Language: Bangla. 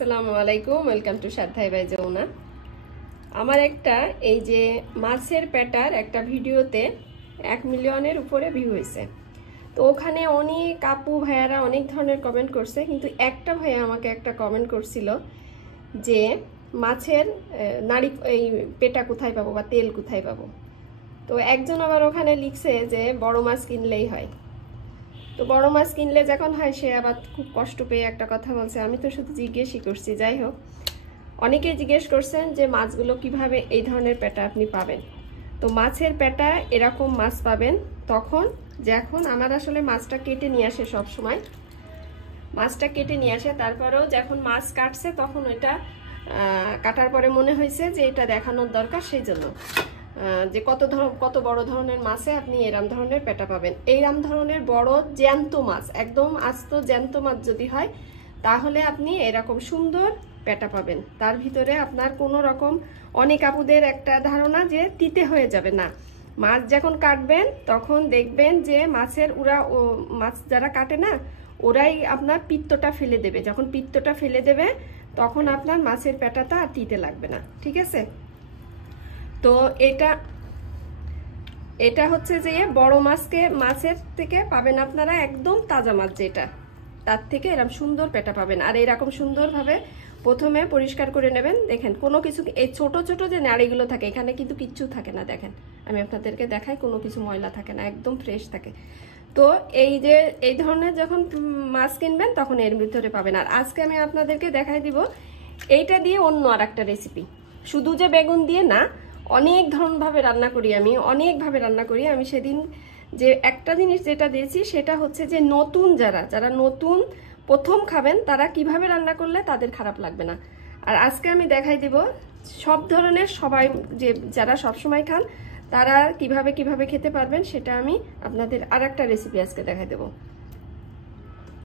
আসসালামু আলাইকুম, ওয়েলকাম টু সাধ্যাই বাই যমুনা। আমার একটা এই যে মাছের পেটার একটা ভিডিওতে 1 মিলিয়নের উপরে ভিউ হয়েছে। তো ওখানে অনেক আপু ভাইয়ারা অনেক ধরনের কমেন্ট করছে, কিন্তু একটা ভাইয়া আমাকে একটা কমেন্ট করছিল যে মাছের নাড়ি এই পেটা কোথায় পাবো বা তেল কোথায় পাবো। তো একজন আবার ওখানে লিখছে যে বড় মাছ কিনলেই হয়। তো বড় মাছ কিনলে যখন হয় সে আবার খুব কষ্ট পেয়ে একটা কথা বলছে। আমি তো শুধু জিজ্ঞেসই করছি। যাই হোক, অনেকেই জিজ্ঞেস করছেন যে মাছগুলো কিভাবে এই ধরনের পেটা আপনি পাবেন। তো মাছের পেটা এরকম মাছ পাবেন তখন যখন আমার আসলে মাছটা কেটে নিয়ে আসে। সব সময় মাছটা কেটে নিয়ে আসে, তারপরেও যখন মাছ কাটছে তখন ওইটা কাটার পরে মনে হয়েছে যে এটা দেখানোর দরকার, সেই জন্য যে কত বড় ধরনের মাছে আপনি এরম ধরনের পেটা পাবেন। এইরম ধরনের বড় জ্যান্ত মাছ, একদম আস্ত জ্যান্ত মাছ যদি হয় তাহলে আপনি এরকম সুন্দর পেটা পাবেন। তার ভিতরে আপনার কোনো রকম, অনেক আপুদের একটা ধারণা যে তিতে হয়ে যাবে না। মাছ যখন কাটবেন তখন দেখবেন যে মাছের মাছ যারা কাটে না ওরাই আপনার পিত্তটা ফেলে দেবে। যখন পিত্তটা ফেলে দেবে তখন আপনার মাছের পেটাটা আর তিতে লাগবে না। ঠিক আছে? তো এটা হচ্ছে যে বড় মাছের থেকে পাবেন আপনারা একদম তাজা মাছ, যেটা তার থেকে এরকম সুন্দর পেটা পাবেন। আর এরকম সুন্দরভাবে প্রথমে পরিষ্কার করে নেবেন। দেখেন কোনো কিছু, এই ছোট ছোট যে নাড়িগুলো থাকে এখানে কিন্তু কিচ্ছু থাকে না। দেখেন আমি আপনাদেরকে দেখাই, কোনো কিছু ময়লা থাকে না, একদম ফ্রেশ থাকে। তো এই ধরনের যখন মাছ কিনবেন তখন এর ভিতরে পাবেন। আর আজকে আমি আপনাদেরকে দেখাই দিব এইটা দিয়ে অন্য আর একটা রেসিপি। শুধু যে বেগুন দিয়ে না, অনেক ধরনভাবে রান্না করি আমি, অনেকভাবে রান্না করি আমি। সেদিন যে একটা জিনিস যেটা দিয়েছি সেটা হচ্ছে যে নতুন যারা নতুন প্রথম খাবেন তারা কিভাবে রান্না করলে তাদের খারাপ লাগবে না। আর আজকে আমি দেখাই দিব সব ধরনের, সবাই যারা সবসময় খান তারা কিভাবে খেতে পারবেন, সেটা আমি আপনাদের আর একটা রেসিপি আজকে দেখাই দেবো।